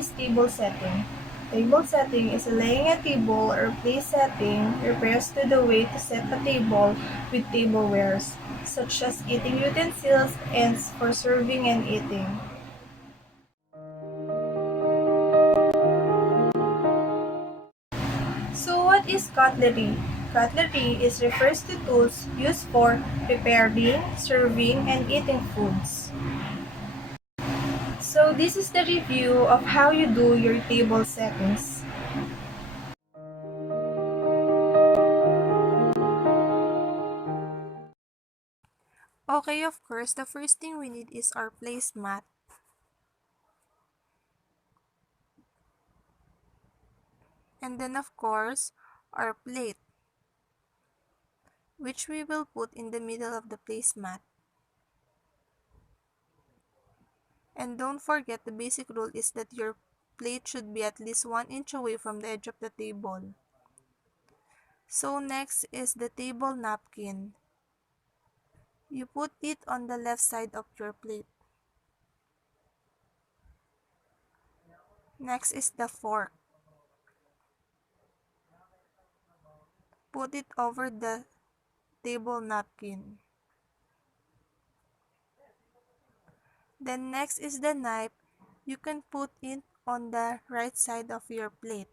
is table setting? Table setting is laying a table or place setting refers to the way to set a table with tablewares, such as eating utensils and for serving and eating. So what is cutlery? Cutlery refers to tools used for preparing, serving, and eating foods. So this is the review of how you do your table settings. Okay, of course, the first thing we need is our placemat. And then, of course, our plate, which we will put in the middle of the placemat. And don't forget, the basic rule is that your plate should be at least 1 inch away from the edge of the table. So next is the table napkin. You put it on the left side of your plate. Next is the fork. Put it over the table napkin. Then next is the knife. You can put it on the right side of your plate.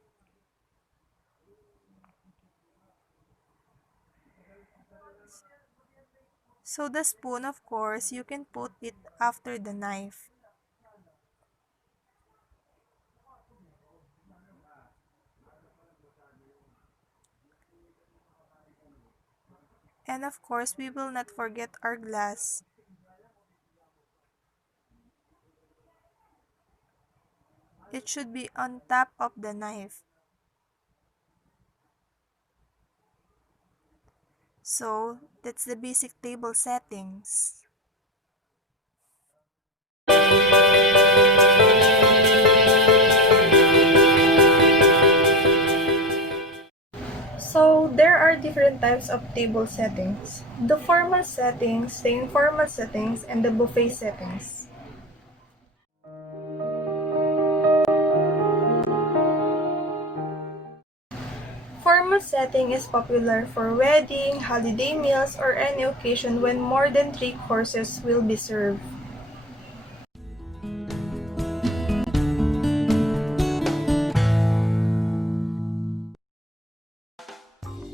So the spoon, of course, you can put it after the knife. And of course, we will not forget our glass. It should be on top of the knife. So that's the basic table settings. So there are different types of table settings: the formal settings, the informal settings, and the buffet settings. Formal setting is popular for wedding, holiday meals, or any occasion when more than 3 courses will be served.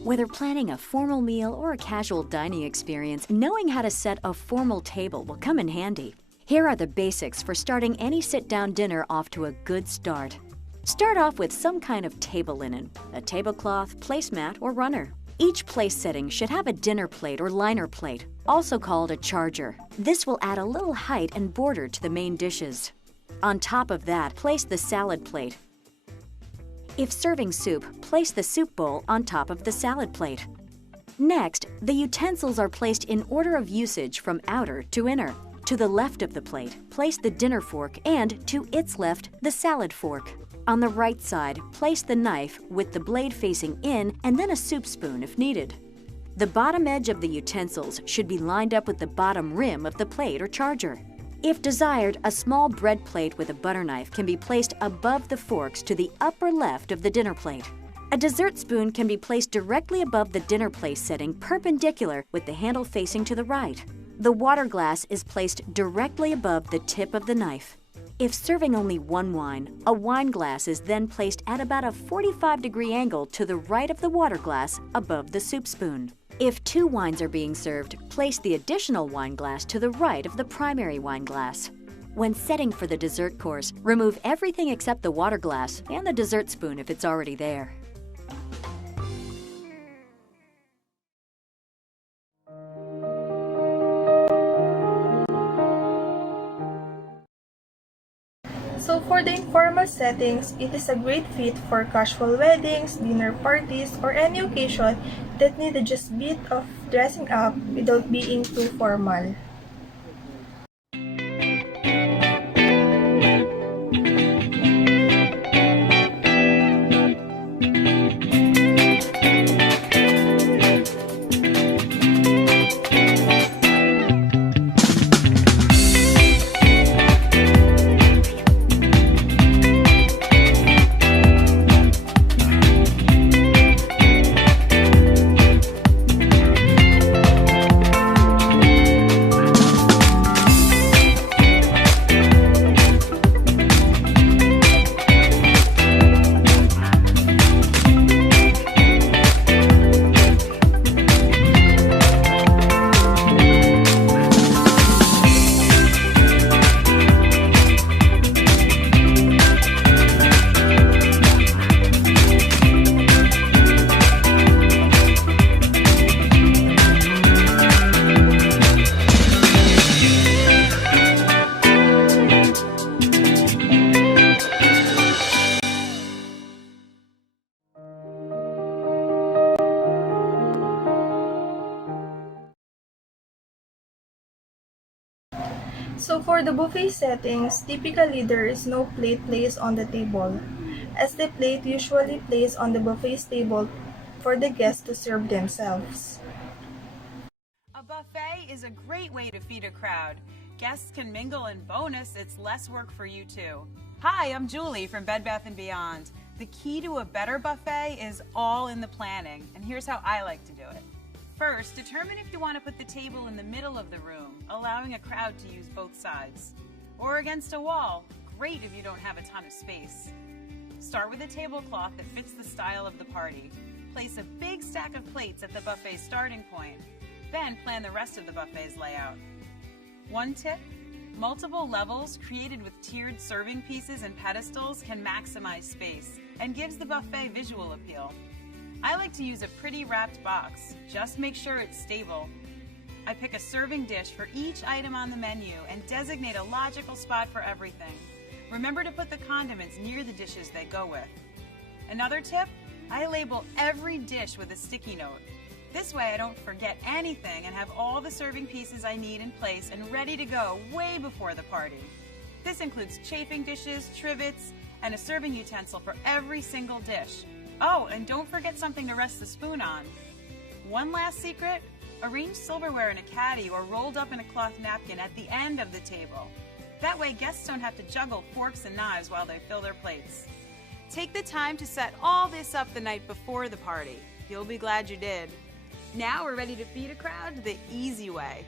Whether planning a formal meal or a casual dining experience, knowing how to set a formal table will come in handy. Here are the basics for starting any sit-down dinner off to a good start. Start off with some kind of table linen, a tablecloth, placemat, or runner. Each place setting should have a dinner plate or liner plate, also called a charger. This will add a little height and border to the main dishes. On top of that, place the salad plate. If serving soup, place the soup bowl on top of the salad plate. Next, the utensils are placed in order of usage from outer to inner. To the left of the plate, place the dinner fork and, to its left, the salad fork. On the right side, place the knife with the blade facing in and then a soup spoon if needed. The bottom edge of the utensils should be lined up with the bottom rim of the plate or charger. If desired, a small bread plate with a butter knife can be placed above the forks to the upper left of the dinner plate. A dessert spoon can be placed directly above the dinner plate setting perpendicular with the handle facing to the right. The water glass is placed directly above the tip of the knife. If serving only one wine, a wine glass is then placed at about a 45-degree angle to the right of the water glass above the soup spoon. If 2 wines are being served, place the additional wine glass to the right of the primary wine glass. When setting for the dessert course, remove everything except the water glass and the dessert spoon if it's already there. So for the informal settings, it is a great fit for casual weddings, dinner parties, or any occasion that need just a bit of dressing up without being too formal. So for the buffet settings, typically there is no plate placed on the table, as the plate usually placed on the buffet table for the guests to serve themselves. A buffet is a great way to feed a crowd. Guests can mingle, and bonus, it's less work for you too. Hi, I'm Julie from Bed Bath & Beyond. The key to a better buffet is all in the planning, and here's how I like to do it. First, determine if you want to put the table in the middle of the room, allowing a crowd to use both sides. Or against a wall, great if you don't have a ton of space. Start with a tablecloth that fits the style of the party. Place a big stack of plates at the buffet starting point. Then plan the rest of the buffet's layout. One tip, multiple levels created with tiered serving pieces and pedestals can maximize space and gives the buffet visual appeal. I like to use a pretty wrapped box. Just make sure it's stable. I pick a serving dish for each item on the menu and designate a logical spot for everything. Remember to put the condiments near the dishes they go with. Another tip, I label every dish with a sticky note. This way I don't forget anything and have all the serving pieces I need in place and ready to go way before the party. This includes chafing dishes, trivets, and a serving utensil for every single dish. Oh, and don't forget something to rest the spoon on. One last secret, arrange silverware in a caddy or rolled up in a cloth napkin at the end of the table. That way guests don't have to juggle forks and knives while they fill their plates. Take the time to set all this up the night before the party. You'll be glad you did. Now we're ready to feed a crowd the easy way.